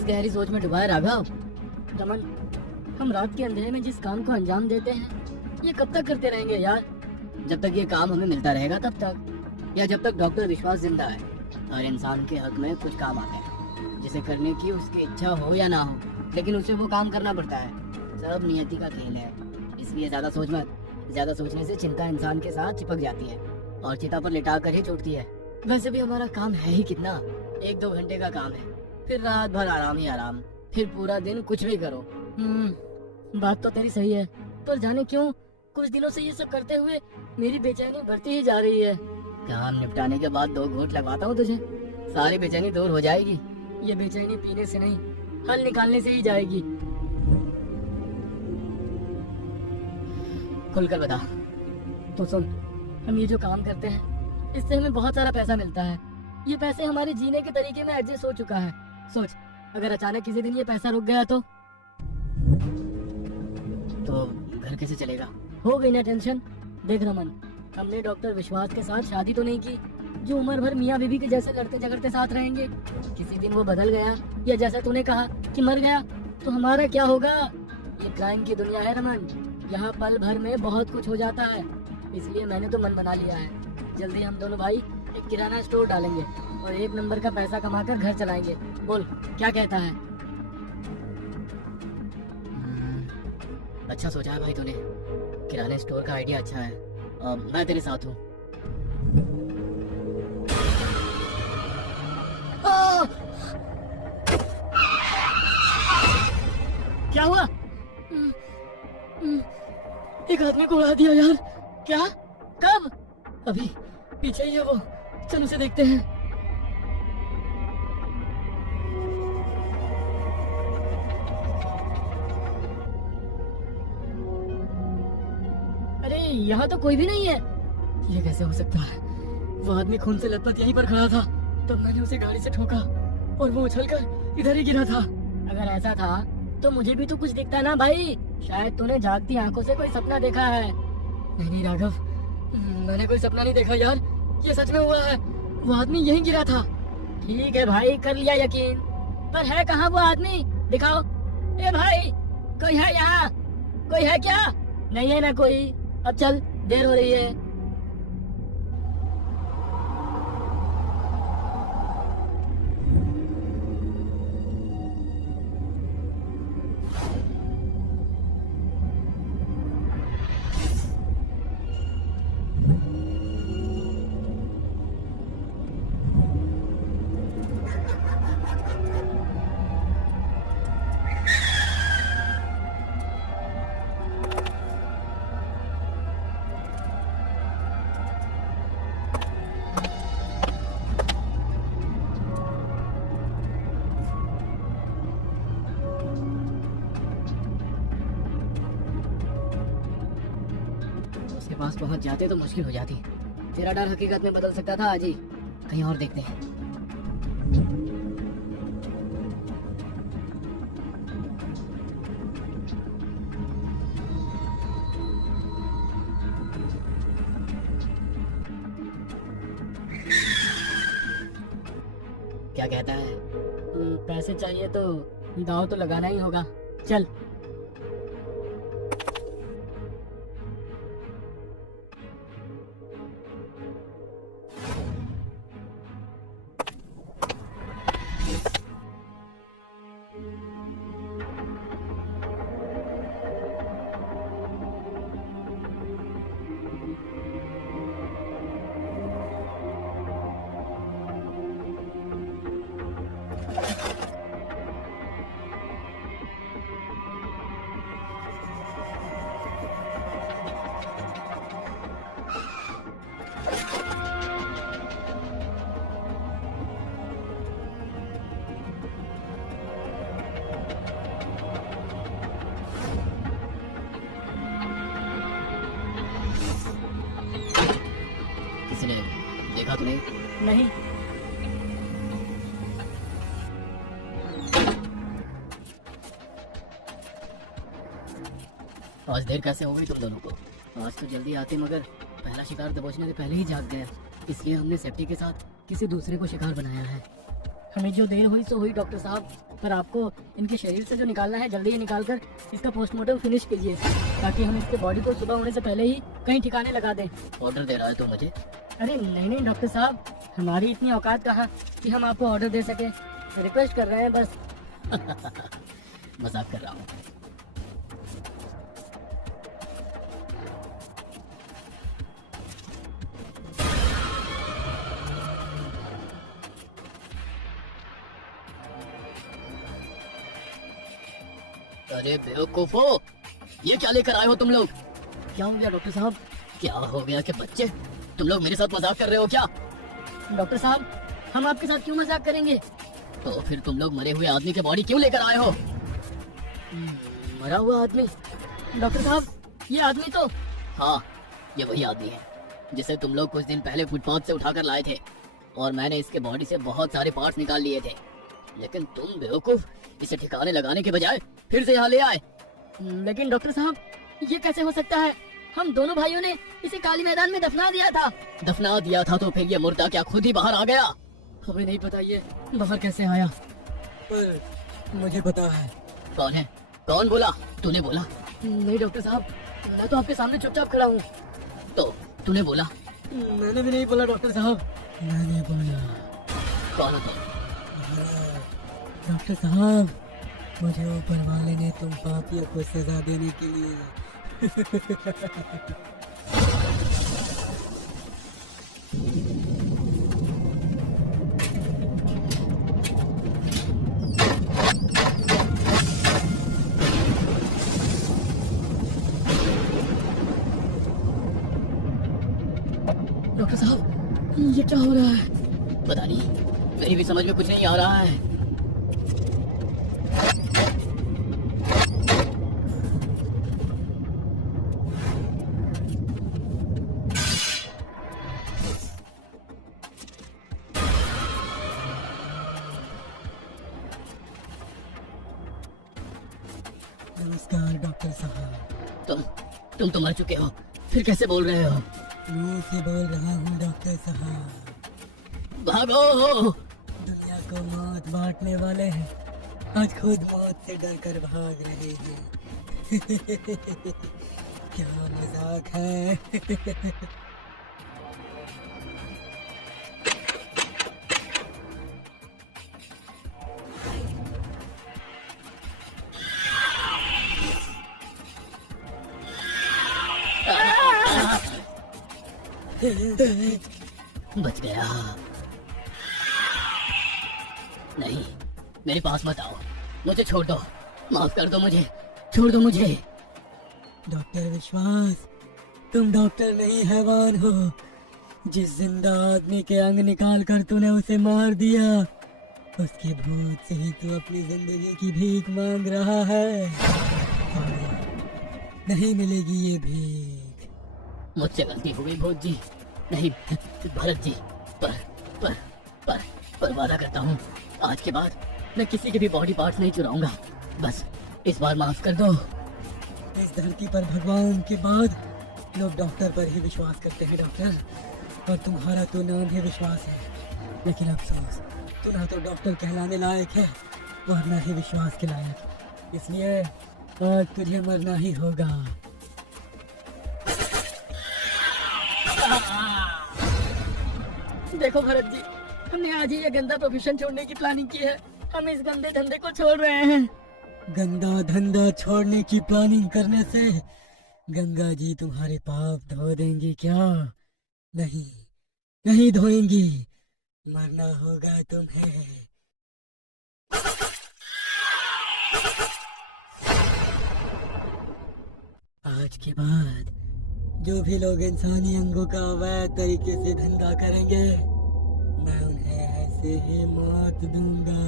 किस गहरी सोच में डूबा है राघव। रमन, हम रात के अंधेरे में जिस काम को अंजाम देते हैं ये कब तक करते रहेंगे यार? जब तक ये काम हमें मिलता रहेगा तब तक, या जब तक डॉक्टर विश्वास जिंदा है। हर इंसान के हक में कुछ काम आते हैं जिसे करने की उसकी इच्छा हो या ना हो, लेकिन उसे वो काम करना पड़ता है। सब नियति का खेल है, इसलिए ज्यादा सोच मत। ज्यादा सोचने से चिंता इंसान के साथ चिपक जाती है और चिता पर लिटा कर ही छोड़ती है। वैसे भी हमारा काम है ही कितना, 1-2 घंटे का काम है, फिर रात भर आराम ही आराम, फिर पूरा दिन कुछ भी करो। बात तो तेरी सही है, पर जाने क्यों कुछ दिनों से ये सब करते हुए मेरी बेचैनी बढ़ती ही जा रही है। काम निपटाने के बाद 2 घूंट लगवाता हूँ तुझे, सारी बेचैनी दूर हो जाएगी। ये बेचैनी पीने से नहीं, हल निकालने से ही जाएगी। खुलकर बता। तो सुन, हम ये जो काम करते हैं इससे हमें बहुत सारा पैसा मिलता है। ये पैसे हमारे जीने के तरीके में एडजस्ट हो चुका है। सोच, अगर अचानक किसी दिन ये पैसा रुक गया तो घर कैसे चलेगा? हो गई ना टेंशन। देख रमन, हमने डॉक्टर विश्वास के साथ शादी तो नहीं की जो उम्र भर मियाँ बीवी के जैसे लड़ते झगड़ते साथ रहेंगे। किसी दिन वो बदल गया या जैसा तूने कहा कि मर गया तो हमारा क्या होगा? ये क्राइम की दुनिया है रमन, यहाँ पल भर में बहुत कुछ हो जाता है। इसलिए मैंने तो मन बना लिया है, जल्दी हम दोनों भाई एक किराना स्टोर डालेंगे और 1 नंबर का पैसा कमाकर घर चलाएंगे। बोल, क्या कहता है? अच्छा सोचा है भाई तूने, किराने स्टोर का आइडिया अच्छा है। मैं तेरे साथ हूँ। क्या हुआ? एक आदमी को उड़ा दिया यार। क्या? कब? अभी पीछे ही है वो, चल उसे देखते हैं। अरे यहाँ तो कोई भी नहीं है। ये कैसे हो सकता है? वो आदमी खून से लथपथ यहीं पर खड़ा था, तब मैंने उसे गाड़ी से ठोका और वो उछलकर इधर ही गिरा था। अगर ऐसा था तो मुझे भी तो कुछ दिखता ना भाई। शायद तूने जागती आंखों से कोई सपना देखा है। नहीं राघव, मैंने कोई सपना नहीं देखा यार, ये सच में हुआ है। वो आदमी यहीं गिरा था। ठीक है भाई, कर लिया यकीन, पर है कहाँ वो आदमी? दिखाओ। ए भाई, कोई है यहाँ? कोई है क्या? नहीं है ना कोई। अब चल, देर हो रही है। पास पहुंच जाते तो मुश्किल हो जाती। तेरा डर हकीकत में बदल सकता था आज ही। कहीं और देखते हैं। क्या कहता है? पैसे चाहिए तो दांव तो लगाना ही होगा। चल। देखा तूने? नहीं। आज देर कैसे हो गई तुम दोनों को? आज तो जल्दी आते, मगर पहला शिकार दबोचने से पहले ही जाग गया। इसलिए हमने सेफ्टी के साथ किसी दूसरे को शिकार बनाया है। हमें जो देर हुई सो हुई डॉक्टर साहब, पर आपको इनके शरीर से जो निकालना है जल्दी ही निकाल कर इसका पोस्टमार्टम फिनिश कीजिए, ताकि हम इसके बॉडी को सुबह होने से पहले ही कहीं ठिकाने लगा दें। ऑर्डर दे रहा है तो मुझे? अरे नहीं नहीं डॉक्टर साहब, हमारी इतनी औकात कहाँ कि हम आपको ऑर्डर दे सके। रिक्वेस्ट कर रहे हैं बस। मजाक कर रहा हूँ। अरे बेवकूफो, ये क्या लेकर आए हो तुम लोग? क्या हो गया डॉक्टर साहब? क्या हो गया कि बच्चे तुम लोग मेरे साथ मजाक कर रहे हो क्या? डॉक्टर साहब, हम आपके साथ क्यों मजाक करेंगे? तो फिर तुम लोग मरे हुए आदमी की बॉडी क्यों लेकर आए हो? मरा हुआ आदमी? डॉक्टर साहब, ये आदमी तो... हाँ, ये वही आदमी है जिसे तुम लोग कुछ दिन पहले फुटपाथ से उठाकर लाए थे, और मैंने इसके बॉडी से बहुत सारे पार्ट्स निकाल लिए थे, लेकिन तुम बेवकूफ इसे ठिकाने लगाने के बजाय फिर से यहाँ ले आए। लेकिन डॉक्टर साहब, ये कैसे हो सकता है? हम दोनों भाइयों ने इसे काली मैदान में दफना दिया था। दफना दिया था तो फिर ये मुर्दा क्या खुद ही बाहर आ गया? हमें नहीं पता ये बाहर कैसे आया, पर मुझे पता है। कौन है? कौन बोला? तूने बोला? नहीं डॉक्टर साहब, मैं तो आपके सामने चुपचाप खड़ा हूँ। तो तूने बोला? मैंने भी नहीं बोला डॉक्टर साहब। मैंने बोला। कौन हो तुम? डॉक्टर साहब, मुझे ऊपर वाले ने तुम पापियों को सजा देने के लिए डॉक्टर साहब, ये क्या हो रहा है? पता नहीं, मेरी भी समझ में कुछ नहीं आ रहा है। नमस्कार डॉक्टर साहब। तुम तो मर चुके हो, फिर कैसे बोल रहे हो? मुंह से बोल रहा हूँ डॉक्टर साहब। भागो! दुनिया को मौत बांटने वाले हैं, आज खुद मौत से डर कर भाग रहे हैं। क्या मजाक है। बच गया। नहीं, मेरे पास मत आओ, मुझे छोड़ दो, माफ कर दो मुझे, छोड़ दो मुझे। डॉक्टर विश्वास, तुम डॉक्टर नहीं हैवान हो। जिस जिंदा आदमी के अंग निकाल कर तूने उसे मार दिया, उसके भूत से ही तू अपनी जिंदगी की भीख मांग रहा है। नहीं मिलेगी ये भीख। मुझसे गलती हो गई भूत जी। नहीं भरत जी, पर वादा करता हूँ, आज के बाद मैं किसी के भी बॉडी पार्ट्स नहीं चुराऊंगा। बस इस बार माफ कर दो। इस धरती पर भगवान के बाद लोग डॉक्टर पर ही विश्वास करते हैं डॉक्टर, और तुम्हारा तो नाम ही विश्वास है। लेकिन अफसोस, तू ना तो डॉक्टर कहलाने लायक है और ना ही विश्वास के लायक, इसलिए आज तुझे मरना ही होगा। देखो भरत जी, हमने आज ही ये गंदा प्रोफेशन छोड़ने की प्लानिंग की है। हम इस गंदे धंधे को छोड़ रहे हैं। गंदा धंधा छोड़ने की प्लानिंग करने से गंगा जी तुम्हारे पाप धो देंगी क्या? नहीं, नहीं धोएंगी, मरना होगा तुम्हें। आज के बाद जो भी लोग इंसानी अंगों का अवैध तरीके से धंधा करेंगे, मैं उन्हें ऐसे ही मौत दूंगा।